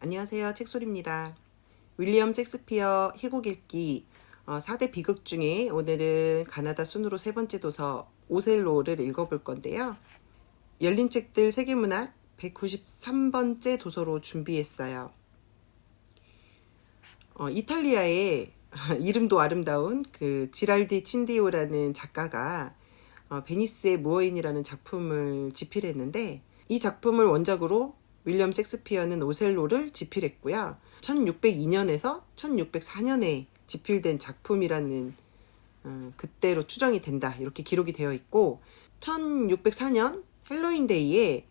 안녕하세요. 책소리입니다. 윌리엄 셰익스피어 희곡 읽기 4대 비극 중에 오늘은 가나다 순으로 세 번째 도서 오셀로를 읽어볼 건데요. 열린 책들 세계문학 193번째 도서로 준비했어요. 이탈리아의 이름도 아름다운 그 지랄디 친디오라는 작가가 베니스의 무어인이라는 작품을 집필했는데, 이 작품을 원작으로 윌리엄 셰익스피어는 오셀로를 집필했고요. 1602년에서 1604년에 집필된 작품이라는 그때로 추정이 된다, 이렇게 기록이 되어 있고, 1604년 헬로윈데이에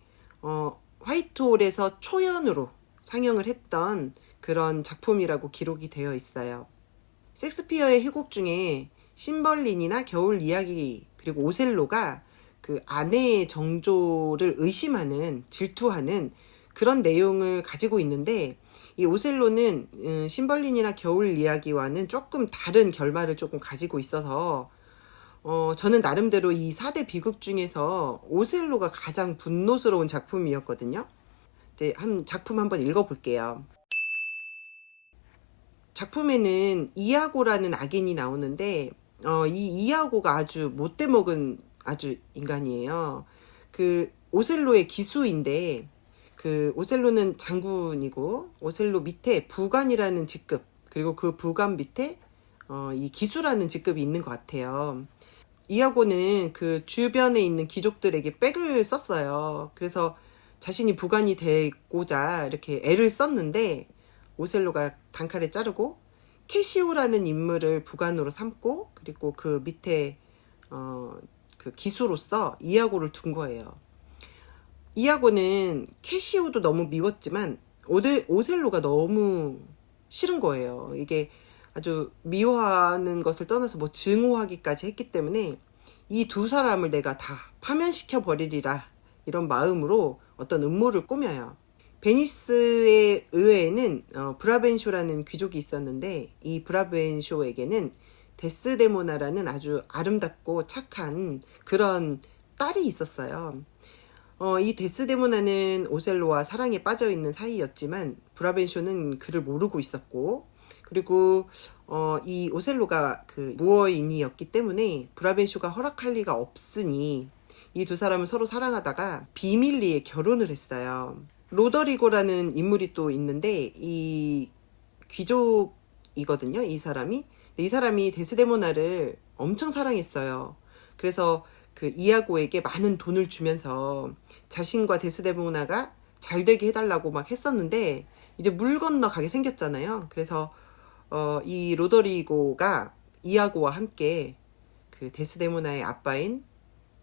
화이트홀에서 초연으로 상영을 했던 그런 작품이라고 기록이 되어 있어요. 셰익스피어의 희곡 중에 심벌린이나 겨울 이야기 그리고 오셀로가 그 아내의 정조를 의심하는, 질투하는 그런 내용을 가지고 있는데, 이 오셀로는 심벌린이나 겨울 이야기와는 조금 다른 결말을 조금 가지고 있어서 저는 나름대로 이 4대 비극 중에서 오셀로가 가장 분노스러운 작품이었거든요. 이제 작품 한번 읽어볼게요. 작품에는 이아고라는 악인이 나오는데, 이 이아고가 아주 못돼 먹은 아주 인간이에요. 그 오셀로의 기수인데, 그 오셀로는 장군이고 오셀로 밑에 부관이라는 직급, 그리고 그 부관 밑에 이 기수라는 직급이 있는 것 같아요. 이아고는 그 주변에 있는 귀족들에게 백을 썼어요. 그래서 자신이 부관이 되고자 이렇게 애를 썼는데, 오셀로가 단칼에 자르고 캐시오라는 인물을 부관으로 삼고, 그리고 그 밑에 그 기수로서 이아고를 둔 거예요. 이아고는 캐시오도 너무 미웠지만 오셀로가 너무 싫은 거예요. 이게 아주 미워하는 것을 떠나서 뭐 증오하기까지 했기 때문에 이 두 사람을 내가 다 파면시켜 버리리라, 이런 마음으로 어떤 음모를 꾸며요. 베니스의 의회에는 브라벤쇼라는 귀족이 있었는데, 이 브라벤쇼에게는 데스데모나라는 아주 아름답고 착한 그런 딸이 있었어요. 이 데스데모나는 오셀로와 사랑에 빠져 있는 사이였지만 브라벤쇼는 그를 모르고 있었고, 그리고 이 오셀로가 그 무어인이었기 때문에 브라벤쇼가 허락할 리가 없으니 이 두 사람은 서로 사랑하다가 비밀리에 결혼을 했어요. 로더리고라는 인물이 또 있는데, 이 귀족이거든요, 이 사람이. 이 사람이 데스데모나를 엄청 사랑했어요. 그래서 그 이아고에게 많은 돈을 주면서 자신과 데스데모나가 잘 되게 해달라고 막 했었는데, 이제 물 건너 가게 생겼잖아요. 그래서 이 로더리고가 이아고와 함께 그 데스데모나의 아빠인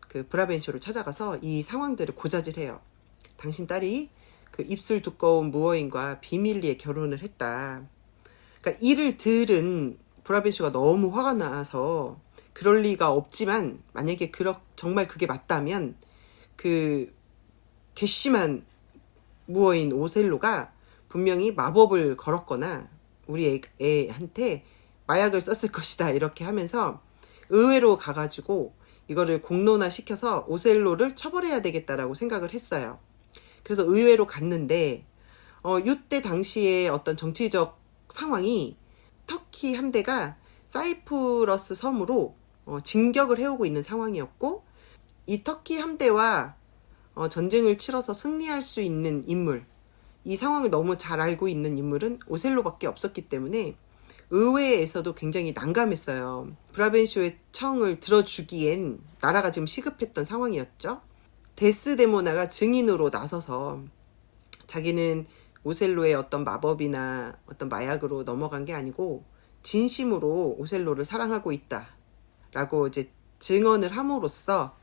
그 브라벤쇼를 찾아가서 이 상황들을 고자질해요. 당신 딸이 그 입술 두꺼운 무어인과 비밀리에 결혼을 했다. 그러니까 이를 들은 브라벤쇼가 너무 화가 나서, 그럴 리가 없지만 만약에 정말 그게 맞다면 그 괘씸한 무어인 오셀로가 분명히 마법을 걸었거나 우리 애한테 마약을 썼을 것이다, 이렇게 하면서 의회로 가가지고 이거를 공론화 시켜서 오셀로를 처벌해야 되겠다라고 생각을 했어요. 그래서 의회로 갔는데, 이때 당시에 어떤 정치적 상황이, 터키 함대가 사이프러스 섬으로 진격을 해오고 있는 상황이었고, 이 터키 함대와 전쟁을 치러서 승리할 수 있는 인물, 이 상황을 너무 잘 알고 있는 인물은 오셀로밖에 없었기 때문에 의회에서도 굉장히 난감했어요. 브라벤쇼의 청을 들어주기엔 나라가 지금 시급했던 상황이었죠. 데스데모나가 증인으로 나서서 자기는 오셀로의 어떤 마법이나 어떤 마약으로 넘어간 게 아니고 진심으로 오셀로를 사랑하고 있다 라고 이제 증언을 함으로써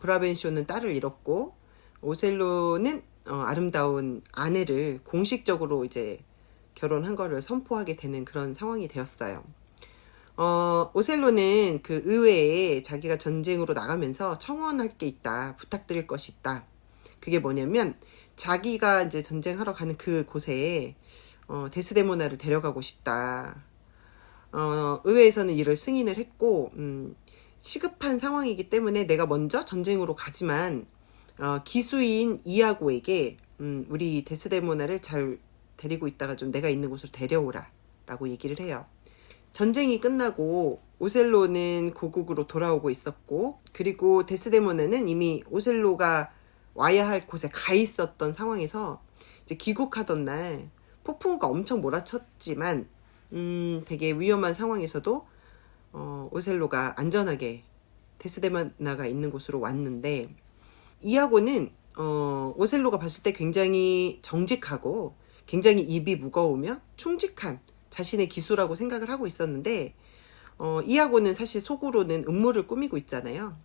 브라벤쇼는 딸을 잃었고, 오셀로는 아름다운 아내를 공식적으로 이제 결혼한 거를 선포하게 되는 그런 상황이 되었어요. 오셀로는 그 의회에 자기가 전쟁으로 나가면서 청원할 게 있다, 부탁드릴 것이 있다. 그게 뭐냐면, 자기가 이제 전쟁하러 가는 그 곳에 데스데모나를 데려가고 싶다. 의회에서는 이를 승인을 했고, 시급한 상황이기 때문에 내가 먼저 전쟁으로 가지만 기수인 이아고에게 우리 데스데모나를 잘 데리고 있다가 좀 내가 있는 곳으로 데려오라 라고 얘기를 해요. 전쟁이 끝나고 오셀로는 고국으로 돌아오고 있었고, 그리고 데스데모나는 이미 오셀로가 와야 할 곳에 가 있었던 상황에서 이제 귀국하던 날 폭풍우가 엄청 몰아쳤지만 되게 위험한 상황에서도 오셀로가 안전하게 데스데모나가 있는 곳으로 왔는데, 이아고는 오셀로가 봤을 때 굉장히 정직하고 굉장히 입이 무거우며 충직한 자신의 기수라고 생각을 하고 있었는데, 이아고는 사실 속으로는 음모를 꾸미고 있잖아요.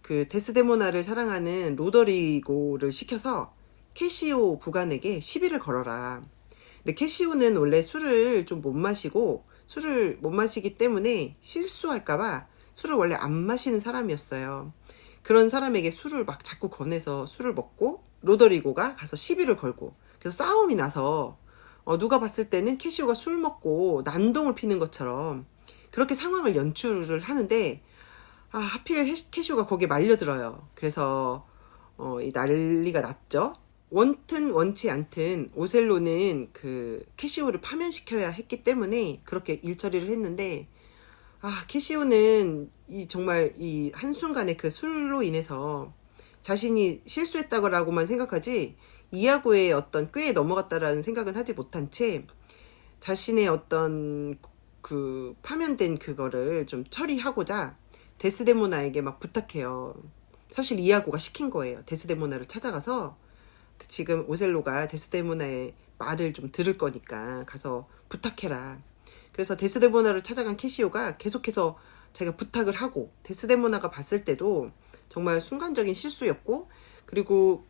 그 데스데모나를 사랑하는 로더리고를 시켜서 캐시오 부관에게 시비를 걸어라. 근데 캐시오는 원래 술을 좀 못 마시고, 술을 못 마시기 때문에 실수할까봐 술을 원래 안 마시는 사람이었어요. 그런 사람에게 술을 막 자꾸 권해서 술을 먹고, 로더리고가 가서 시비를 걸고, 그래서 싸움이 나서 누가 봤을 때는 캐시오가 술 먹고 난동을 피는 것처럼 그렇게 상황을 연출을 하는데, 하필 캐시오가 거기에 말려들어요. 그래서 이 난리가 났죠. 원튼 원치 않든 오셀로는 그 캐시오를 파면시켜야 했기 때문에 그렇게 일처리를 했는데, 캐시오는 정말 이 한순간에 그 술로 인해서 자신이 실수했다고라고만 생각하지 이아고의 어떤 꾀에 넘어갔다라는 생각은 하지 못한 채 자신의 어떤 그 파면된 그거를 좀 처리하고자 데스데모나에게 막 부탁해요. 사실 이아고가 시킨 거예요. 데스데모나를 찾아가서 지금 오셀로가 데스데모나의 말을 좀 들을 거니까 가서 부탁해라. 그래서 데스데모나를 찾아간 캐시오가 계속해서 자기가 부탁을 하고, 데스데모나가 봤을 때도 정말 순간적인 실수였고, 그리고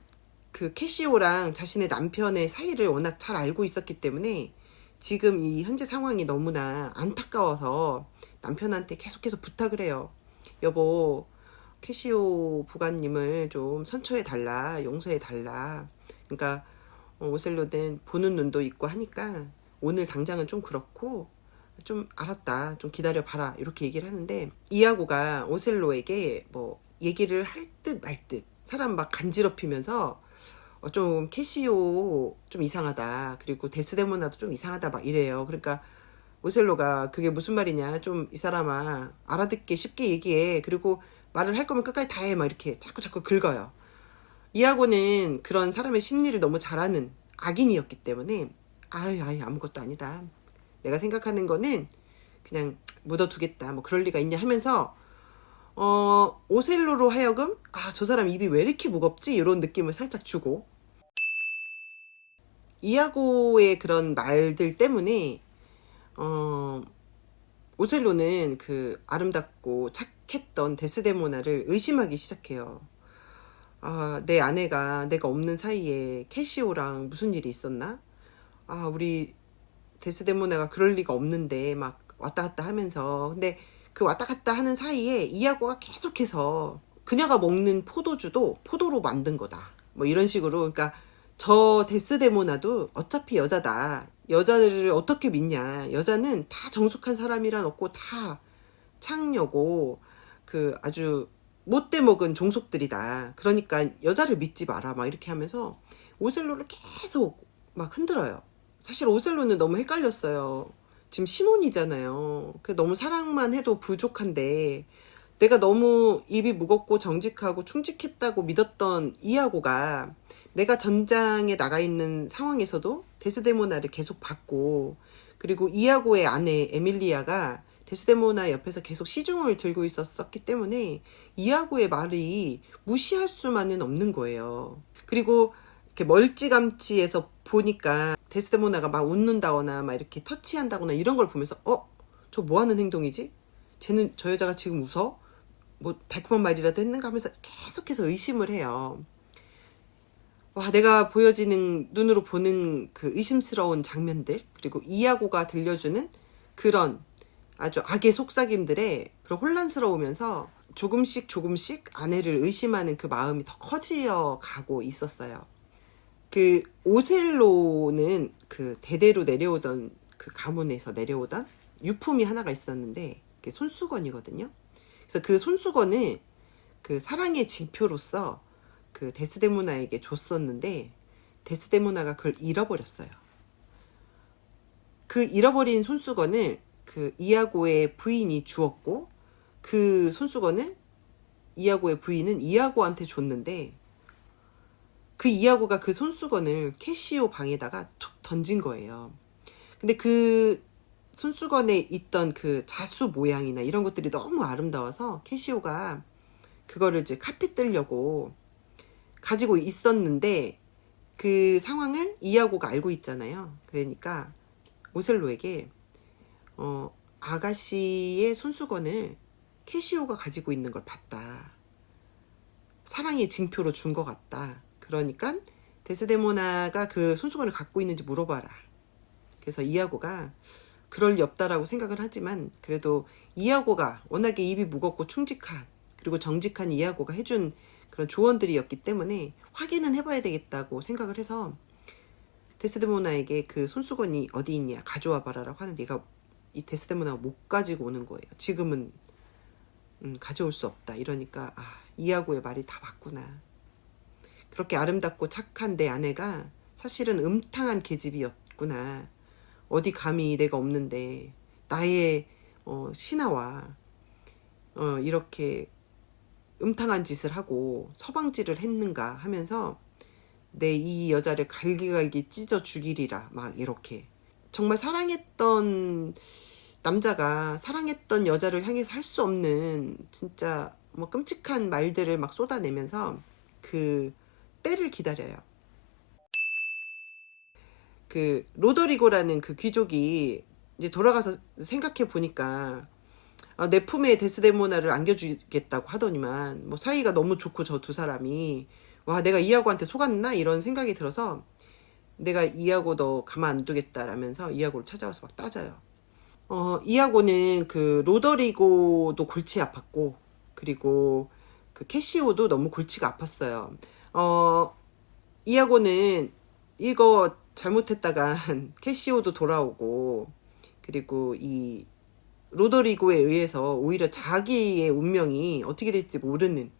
그 캐시오랑 자신의 남편의 사이를 워낙 잘 알고 있었기 때문에 지금 이 현재 상황이 너무나 안타까워서 남편한테 계속해서 부탁을 해요. 여보, 캐시오 부관님을 좀 선처해 달라, 용서해 달라. 그러니까 오셀로는 보는 눈도 있고 하니까 오늘 당장은 좀 그렇고 좀 알았다, 좀 기다려 봐라, 이렇게 얘기를 하는데, 이아고가 오셀로에게 뭐 얘기를 할 듯 말 듯 사람 막 간지럽히면서 좀 캐시오 좀 이상하다, 그리고 데스데모나도 좀 이상하다 막 이래요. 그러니까 오셀로가 그게 무슨 말이냐, 좀 이 사람아 알아듣기 쉽게 얘기해, 그리고 말을 할 거면 끝까지 다 해, 막 이렇게 자꾸 긁어요. 이아고는 그런 사람의 심리를 너무 잘 아는 악인이었기 때문에 아무것도 아니다, 내가 생각하는 거는 그냥 묻어두겠다, 뭐 그럴 리가 있냐 하면서 오셀로로 하여금 저 사람 입이 왜 이렇게 무겁지, 이런 느낌을 살짝 주고, 이아고의 그런 말들 때문에 오셀로는 그 아름답고 착했던 데스데모나를 의심하기 시작해요. 내 아내가 내가 없는 사이에 캐시오랑 무슨 일이 있었나? 우리 데스데모나가 그럴 리가 없는데 막 왔다 갔다 하면서, 근데 그 왔다 갔다 하는 사이에 이아고가 계속해서 그녀가 먹는 포도주도 포도로 만든 거다, 뭐 이런 식으로. 그러니까 저 데스데모나도 어차피 여자다, 여자들을 어떻게 믿냐, 여자는 다 정숙한 사람이란 없고 다 창녀고 그 아주 못돼 먹은 종속들이다, 그러니까 여자를 믿지 마라, 막 이렇게 하면서 오셀로를 계속 막 흔들어요. 사실 오셀로는 너무 헷갈렸어요. 지금 신혼이잖아요. 너무 사랑만 해도 부족한데 내가 너무 입이 무겁고 정직하고 충직했다고 믿었던 이아고가 내가 전장에 나가 있는 상황에서도 데스데모나를 계속 받고, 그리고 이아고의 아내 에밀리아가 데스데모나 옆에서 계속 시중을 들고 있었기 때문에 이아고의 말이 무시할 수만은 없는 거예요. 그리고 이렇게 멀찌감치해서 보니까 데스데모나가 막 웃는다거나 막 이렇게 터치한다거나 이런 걸 보면서 저 뭐 하는 행동이지? 쟤는, 저 여자가 지금 웃어? 뭐 달콤한 말이라도 했는가 하면서 계속해서 의심을 해요. 내가 보여지는, 눈으로 보는 그 의심스러운 장면들, 그리고 이아고가 들려주는 그런 아주 악의 속삭임들에 그런 혼란스러우면서 조금씩 아내를 의심하는 그 마음이 더 커지어 가고 있었어요. 그 오셀로는 그 대대로 내려오던 그 가문에서 내려오던 유품이 하나가 있었는데 그게 손수건이거든요. 그래서 그 손수건을 그 사랑의 징표로서 그 데스데모나에게 줬었는데 데스데모나가 그걸 잃어버렸어요. 그 잃어버린 손수건을 그 이아고의 부인이 주었고 그 손수건을 이아고의 부인은 이아고한테 줬는데 그 이아고가 그 손수건을 캐시오 방에다가 툭 던진 거예요. 근데 그 손수건에 있던 그 자수 모양이나 이런 것들이 너무 아름다워서 캐시오가 그거를 이제 카피 뜨려고 가지고 있었는데 그 상황을 이아고가 알고 있잖아요. 그러니까 오셀로에게 아가씨의 손수건을 캐시오가 가지고 있는 걸 봤다. 사랑의 징표로 준 것 같다. 그러니까 데스데모나가 그 손수건을 갖고 있는지 물어봐라. 그래서 이아고가 그럴 리 없다라고 생각을 하지만 그래도 이아고가 워낙에 입이 무겁고 충직한 그리고 정직한 이아고가 해준 그런 조언들이었기 때문에 확인은 해봐야 되겠다고 생각을 해서 데스데모나에게 그 손수건이 어디 있냐 가져와 봐라라고 하는데 얘가 이 데스데모나가 못 가지고 오는 거예요. 지금은 가져올 수 없다. 이러니까 이아고의 말이 다 맞구나. 그렇게 아름답고 착한 내 아내가 사실은 음탕한 계집이었구나. 어디 감히 내가 없는데 나의 신하와 이렇게 음탕한 짓을 하고 서방질을 했는가 하면서 내 이 여자를 갈기갈기 찢어 죽이리라 막 이렇게 정말 사랑했던 남자가 사랑했던 여자를 향해서 할 수 없는 진짜 뭐 끔찍한 말들을 막 쏟아내면서 그 때를 기다려요. 그 로더리고라는 그 귀족이 이제 돌아가서 생각해 보니까 내 품에 데스데모나를 안겨주겠다고 하더니만 뭐 사이가 너무 좋고 저 두 사람이 와 내가 이아고한테 속았나 이런 생각이 들어서 내가 이아고 너 가만 안 두겠다라면서 이아고를 찾아와서 막 따져요. 이아고는 그 로더리고도 골치 아팠고 그리고 그 캐시오도 너무 골치가 아팠어요. 이아고는 이거 잘못했다가 캐시오도 돌아오고 그리고 이 로더리고에 의해서 오히려 자기의 운명이 어떻게 될지 모르는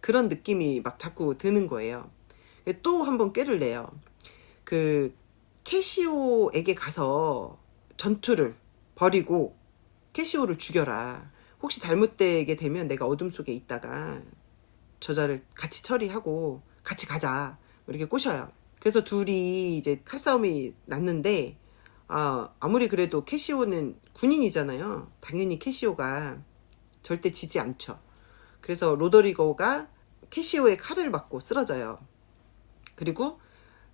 그런 느낌이 막 자꾸 드는 거예요. 또 한번 꾀를 내요. 그 캐시오에게 가서 전투를 벌이고 캐시오를 죽여라. 혹시 잘못되게 되면 내가 어둠 속에 있다가 저자를 같이 처리하고 같이 가자. 이렇게 꼬셔요. 그래서 둘이 이제 칼싸움이 났는데 아무리 그래도 캐시오는 군인이잖아요. 당연히 캐시오가 절대 지지 않죠. 그래서 로더리고가 캐시오의 칼을 맞고 쓰러져요. 그리고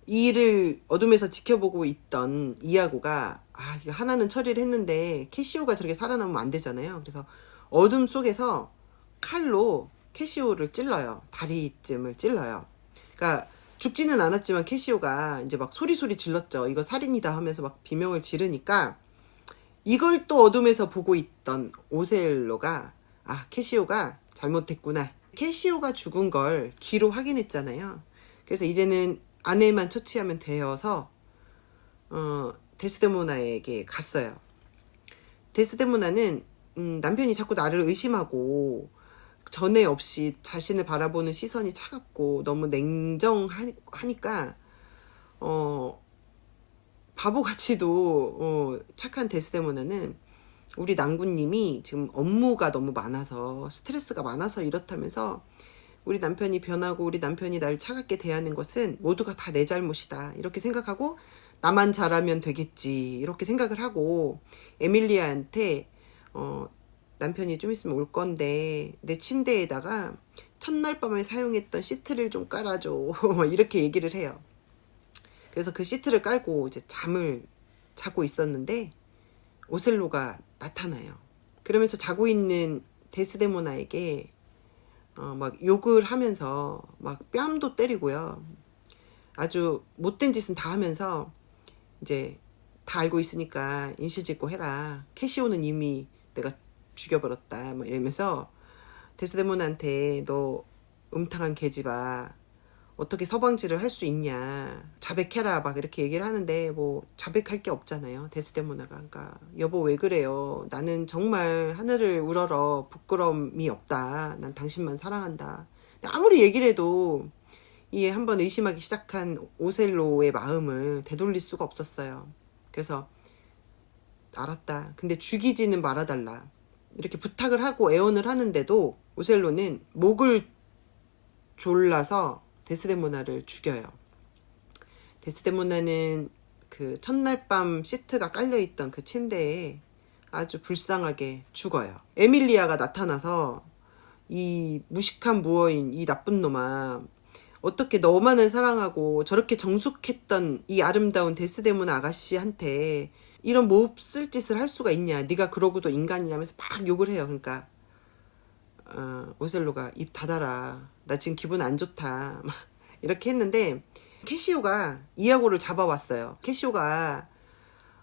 이 일을 어둠에서 지켜보고 있던 이아고가 이거 하나는 처리를 했는데 캐시오가 저렇게 살아남으면 안 되잖아요. 그래서 어둠 속에서 칼로 캐시오를 찔러요. 다리쯤을 찔러요. 그러니까 죽지는 않았지만 캐시오가 이제 막 소리 질렀죠. 이거 살인이다 하면서 막 비명을 지르니까 이걸 또 어둠에서 보고 있던 오셀로가 캐시오가 잘못했구나. 캐시오가 죽은 걸 귀로 확인했잖아요. 그래서 이제는 아내만 처치하면 되어서 데스데모나에게 갔어요. 데스데모나는 남편이 자꾸 나를 의심하고 전에 없이 자신을 바라보는 시선이 차갑고 너무 냉정하니까 바보같이도 착한 데스데모나는 우리 낭군님이 지금 업무가 너무 많아서 스트레스가 많아서 이렇다면서 우리 남편이 변하고 우리 남편이 나를 차갑게 대하는 것은 모두가 다 내 잘못이다 이렇게 생각하고 나만 잘하면 되겠지 이렇게 생각을 하고 에밀리아한테 남편이 좀 있으면 올 건데 내 침대에다가 첫날 밤에 사용했던 시트를 좀 깔아줘 이렇게 얘기를 해요. 그래서 그 시트를 깔고 이제 잠을 자고 있었는데 오셀로가 나타나요. 그러면서 자고 있는 데스데모나에게 막 욕을 하면서 막 뺨도 때리고요. 아주 못된 짓은 다 하면서 이제 다 알고 있으니까 인실짓고 해라. 캐시오는 이미 내가 죽여버렸다. 막 이러면서 데스데모나한테 너 음탕한 계집아 어떻게 서방지를 할 수 있냐, 자백해라 막 이렇게 얘기를 하는데 뭐 자백할 게 없잖아요. 데스데모나가. 그러니까 여보 왜 그래요, 나는 정말 하늘을 우러러 부끄러움이 없다, 난 당신만 사랑한다. 근데 아무리 얘기를 해도 이 한번 의심하기 시작한 오셀로의 마음을 되돌릴 수가 없었어요. 그래서 알았다, 근데 죽이지는 말아달라 이렇게 부탁을 하고 애원을 하는데도 오셀로는 목을 졸라서 데스데모나를 죽여요. 데스데모나는 그 첫날 밤 시트가 깔려있던 그 침대에 아주 불쌍하게 죽어요. 에밀리아가 나타나서 이 무식한 무어인 이 나쁜 놈아, 어떻게 너만을 사랑하고 저렇게 정숙했던 이 아름다운 데스데모나 아가씨한테 이런 몹쓸 짓을 할 수가 있냐, 네가 그러고도 인간이냐면서 막 욕을 해요. 그러니까 오셀로가 입 닫아라, 나 지금 기분 안 좋다 막 이렇게 했는데 캐시오가 이아고를 잡아왔어요. 캐시오가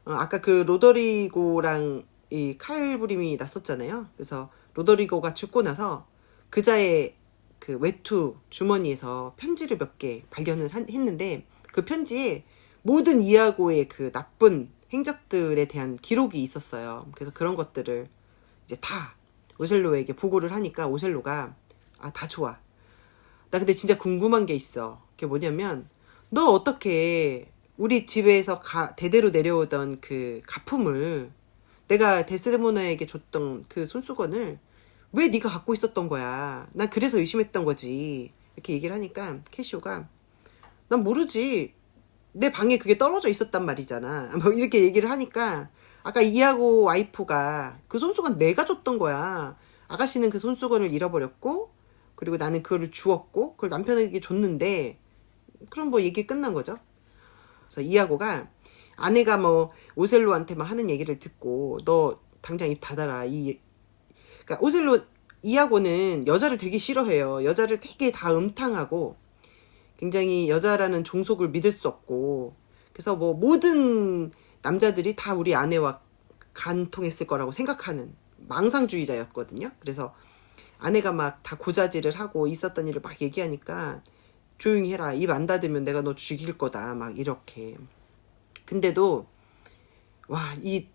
아까 그 로더리고랑 이 칼부림이 났었잖아요. 그래서 로더리고가 죽고 나서 그자의 그 외투 주머니에서 편지를 몇 개 발견을 했는데 그 편지에 모든 이아고의 그 나쁜 행적들에 대한 기록이 있었어요. 그래서 그런 것들을 이제 다 오셀로에게 보고를 하니까 오셀로가 다 좋아. 나 근데 진짜 궁금한 게 있어. 그게 뭐냐면 너 어떻게 우리 집에서 대대로 내려오던 그 가품을, 내가 데스데모나에게 줬던 그 손수건을 왜 네가 갖고 있었던 거야? 난 그래서 의심했던 거지. 이렇게 얘기를 하니까 캐시오가 난 모르지, 내 방에 그게 떨어져 있었단 말이잖아. 뭐 이렇게 얘기를 하니까 아까 이하고 와이프가 그 손수건 내가 줬던 거야. 아가씨는 그 손수건을 잃어버렸고 그리고 나는 그거를 주었고 그걸 남편에게 줬는데, 그럼 뭐 얘기 끝난 거죠. 그래서 이하고가 아내가 뭐 오셀로한테 막 하는 얘기를 듣고 너 당장 입 닫아라. 그러니까 오셀로, 이하고는 여자를 되게 싫어해요. 여자를 되게 다 음탕하고 굉장히 여자라는 종속을 믿을 수 없고, 그래서 뭐 모든 남자들이 다 우리 아내와 간통했을 거라고 생각하는 망상주의자였거든요. 그래서 아내가 막 다 고자질을 하고 있었던 일을 막 얘기하니까 조용히 해라, 입 안 닫으면 내가 너 죽일 거다 막 이렇게. 근데도 와, 이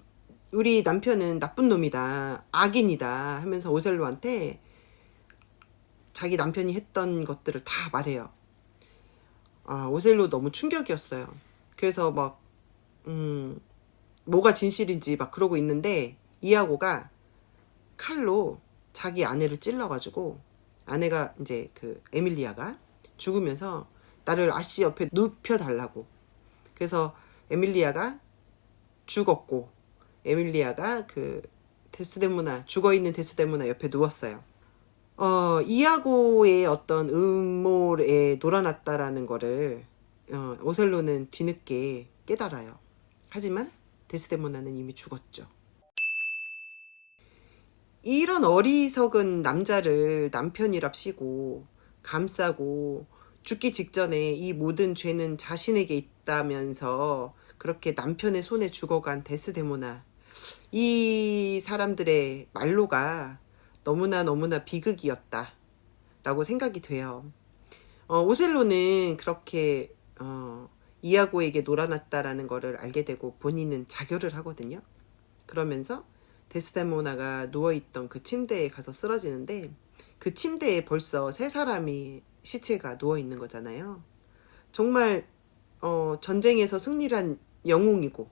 우리 남편은 나쁜 놈이다, 악인이다 하면서 오셀로한테 자기 남편이 했던 것들을 다 말해요. 오셀로 너무 충격이었어요. 그래서 막 뭐가 진실인지 막 그러고 있는데 이아고가 칼로 자기 아내를 찔러가지고, 아내가 이제 그 에밀리아가 죽으면서 나를 아씨 옆에 눕혀달라고. 그래서 에밀리아가 죽었고 에밀리아가 그 데스데모나, 죽어있는 데스데모나 옆에 누웠어요. 이아고의 어떤 음모에 놀아났다라는 거를 오셀로는 뒤늦게 깨달아요. 하지만 데스데모나는 이미 죽었죠. 이런 어리석은 남자를 남편이랍시고 감싸고 죽기 직전에 이 모든 죄는 자신에게 있다면서 그렇게 남편의 손에 죽어간 데스데모나, 이 사람들의 말로가 너무나 비극이었다 라고 생각이 돼요. 오셀로는 그렇게 이아고에게 놀아났다라는 거를 알게 되고 본인은 자결을 하거든요. 그러면서 데스데모나가 누워있던 그 침대에 가서 쓰러지는데 그 침대에 벌써 세 사람이 시체가 누워있는 거잖아요. 정말 전쟁에서 승리한 영웅이고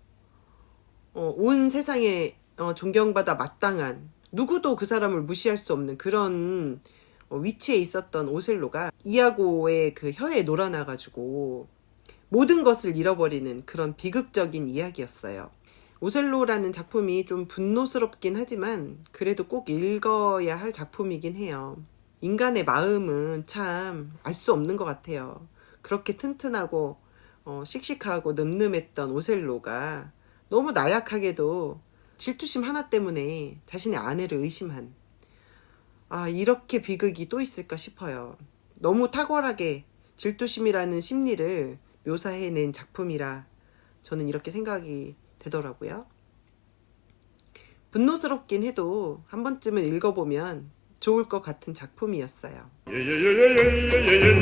온 세상에 존경받아 마땅한, 누구도 그 사람을 무시할 수 없는 그런 위치에 있었던 오셀로가 이아고의 그 혀에 놀아나가지고 모든 것을 잃어버리는 그런 비극적인 이야기였어요. 오셀로라는 작품이 좀 분노스럽긴 하지만 그래도 꼭 읽어야 할 작품이긴 해요. 인간의 마음은 참 알 수 없는 것 같아요. 그렇게 튼튼하고 씩씩하고 늠름했던 오셀로가 너무 나약하게도 질투심 하나 때문에 자신의 아내를 의심한, 이렇게 비극이 또 있을까 싶어요. 너무 탁월하게 질투심이라는 심리를 묘사해낸 작품이라 저는 이렇게 생각이 되더라고요. 분노스럽긴 해도 한 번쯤은 읽어보면 좋을 것 같은 작품이었어요. 예예예예예예예예예.